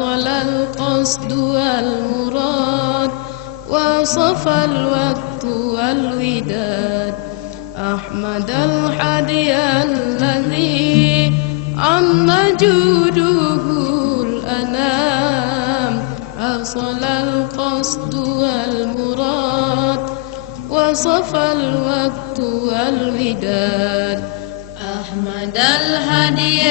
حصل القصد والمراد وصفى الوقت والوداد. أحمد الحادي الذي عم جوده الأنام، حصل القصد والمراد وصفى الوقت والوداد. أحمد الهادي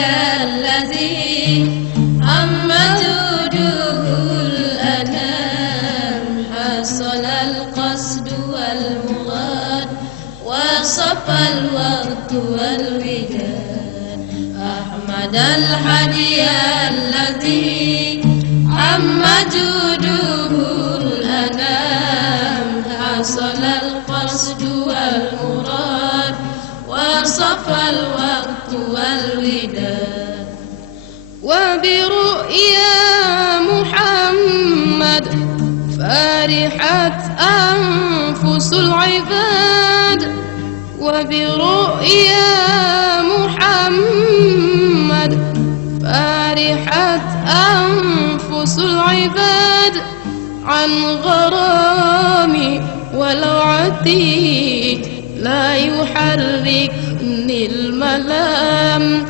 الذي عم جوده الأنام، حصل القصد والمراد وصفى الوقت والوداد. أحمد الهادي الذي عم جوده الأنام، حصل القصد والمراد وصفى الوقت والوداد. وبرؤيا محمد فرحت أنفس العباد، وبرؤيا محمد فرحت أنفس العباد. عن غرامي ولوعتي لا يحركني الملام،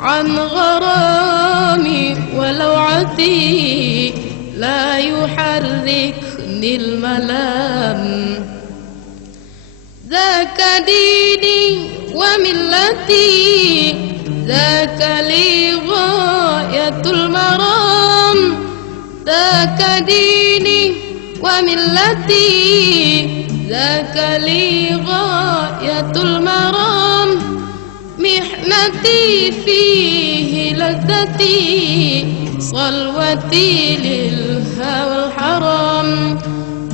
عن غرامي ولوعتي لا يحركني الملام. ذاك ديني وملتي، ذاك لي غاية المرام. ذاك ديني وملتي، ذاك لي غاية المرام. محنتي فيه لذتي، صلوتي للهوى الحرام.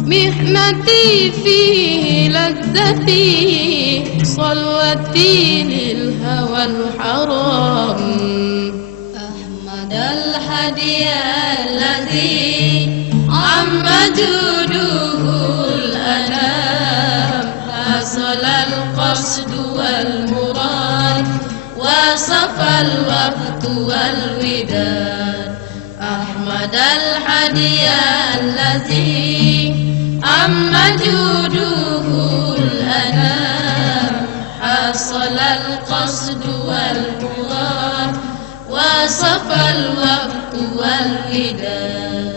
محنتي فيه لذتي، صلوتي للهوى الحرام. أحمد الهادي الذي عم جوده الأنام، حصل القصد والمراد وصفى الوقت والوداد. أحمد الهادي الذي عم جوده الأنام، حصل القصد والمراد وصفى الوقت والوداد.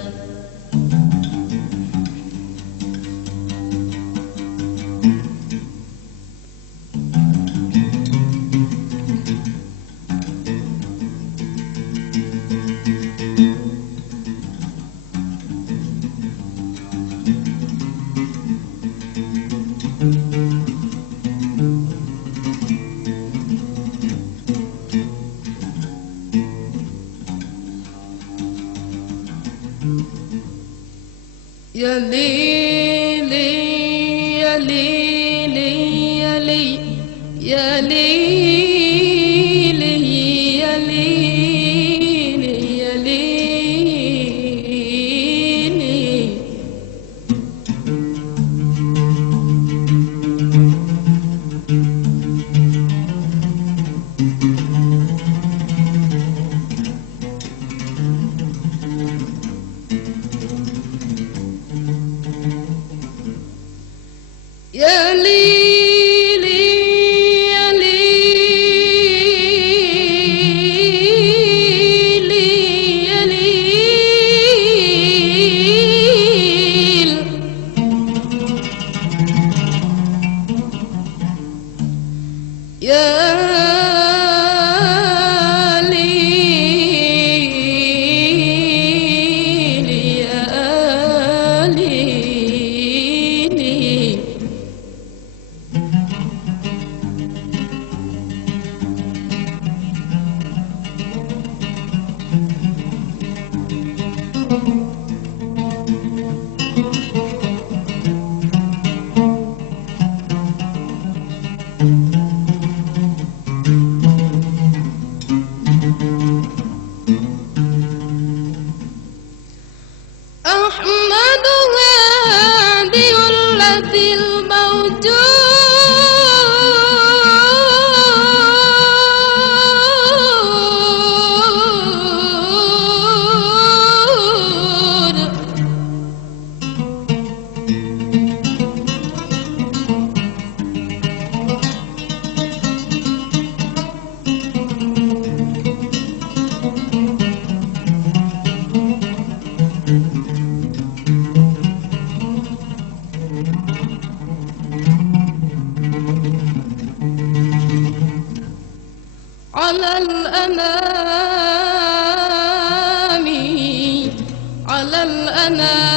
يا ليلي يا ليلي يا ليلي يا ليلي يا ليلي يا ليلي. يا ليلي يا ليلي يا ليل. يا أحمد هادي الذي الموجود على الأنام على الأنام